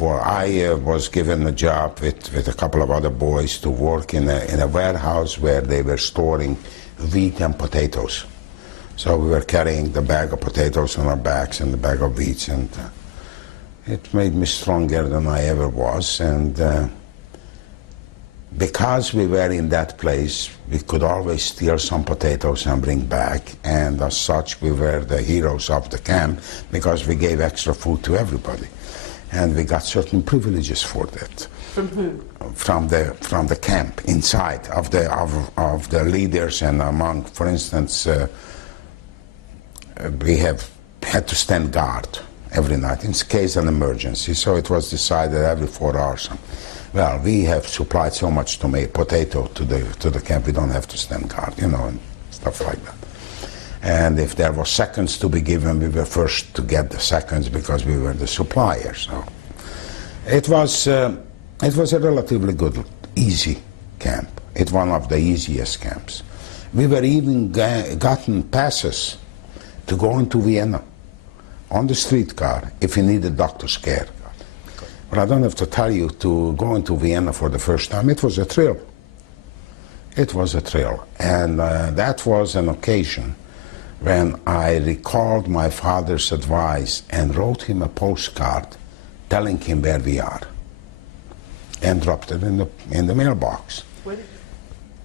where I was given a job with a couple of other boys to work in a warehouse where they were storing wheat and potatoes. So we were carrying the bag of potatoes on our backs and the bag of wheat, and it made me stronger than I ever was. And because we were in that place, we could always steal some potatoes and bring back, and as such we were the heroes of the camp because we gave extra food to everybody. And we got certain privileges for that. From who? From the camp, inside of the leaders, and among, for instance, we have had to stand guard every night in case of an emergency. So it was decided every 4 hours. Well, we have supplied so much to make potato to the camp, we don't have to stand guard, you know, and stuff like that. And if there were seconds to be given, we were first to get the seconds because we were the suppliers. So it was a relatively good, easy camp. It's one of the easiest camps. We were even gotten passes to go into Vienna on the streetcar if you needed doctor's care. But I don't have to tell you, to go into Vienna for the first time, it was a thrill. It was a thrill. And that was an occasion when I recalled my father's advice and wrote him a postcard telling him where we are, and dropped it in the mailbox.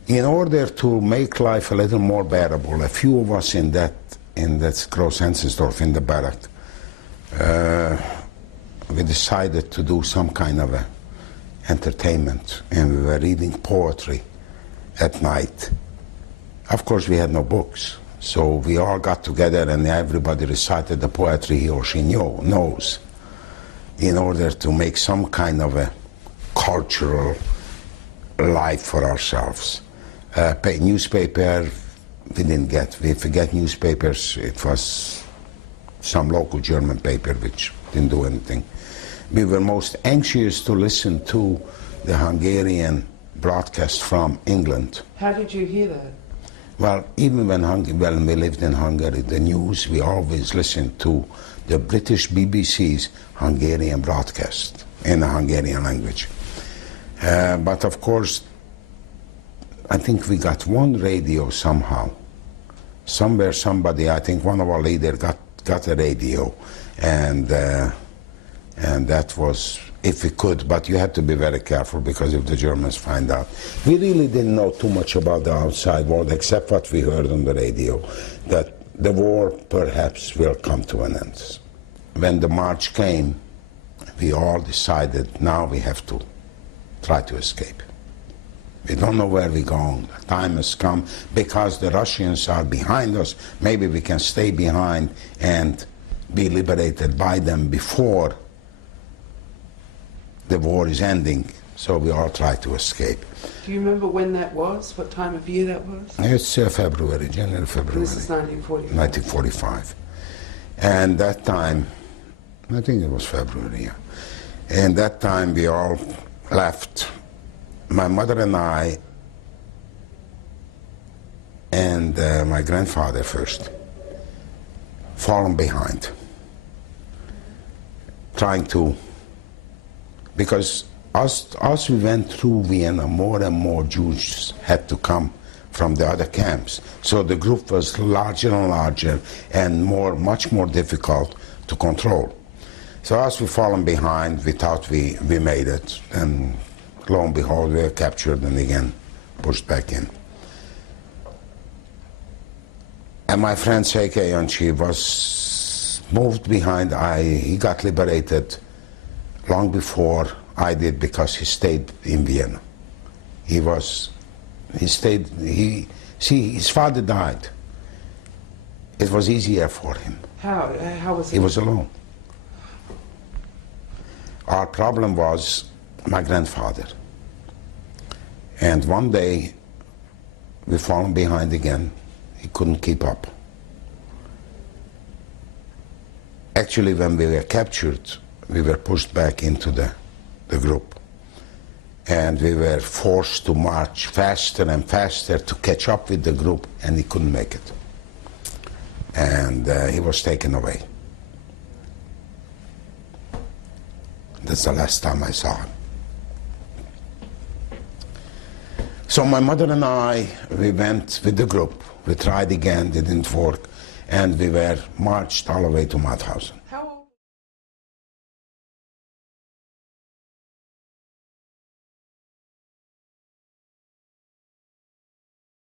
In order to make life a little more bearable, a few of us in that Groß-Enzinsdorf, in the barrack, we decided to do some kind of a entertainment, and we were reading poetry at night. Of course, we had no books, so we all got together and everybody recited the poetry he or she knows, in order to make some kind of a cultural life for ourselves. Newspaper, we didn't get. If we get newspapers, it was some local German paper which didn't do anything. We were most anxious to listen to the Hungarian broadcast from England. How did you hear that? Well, even when we lived in Hungary, the news, we always listened to the British BBC's Hungarian broadcast in the Hungarian language. But of course, I think we got one radio somehow. Somewhere somebody, I think one of our leaders got a radio, and that was, if we could, but you had to be very careful because if the Germans find out. We really didn't know too much about the outside world except what we heard on the radio, that the war perhaps will come to an end. When the march came, we all decided now we have to try to escape. We don't know where we're going. The time has come because the Russians are behind us. Maybe we can stay behind and be liberated by them before the war is ending. So we all try to escape. Do you remember when that was? What time of year that was? It's February, January, February. This is 1945. 1945. And that time, I think it was February, yeah. And that time we all left. My mother and I, and my grandfather first, fallen behind, trying to, because as we went through Vienna, more and more Jews had to come from the other camps. So the group was larger and larger and much more difficult to control. So as we fallen behind, we thought we made it, and lo and behold, we were captured and again pushed back in. And my friend Seike Jancsi was moved behind. He got liberated long before I did because he stayed in Vienna. His father died. It was easier for him. How was it? He was alone. Our problem was my grandfather. And one day, we fallen behind again. He couldn't keep up. Actually, when we were captured, we were pushed back into the group. And we were forced to march faster and faster to catch up with the group, and he couldn't make it. And he was taken away. That's the last time I saw him. So my mother and I, we went with the group. We tried again, didn't work, and we were marched all the way to Mauthausen.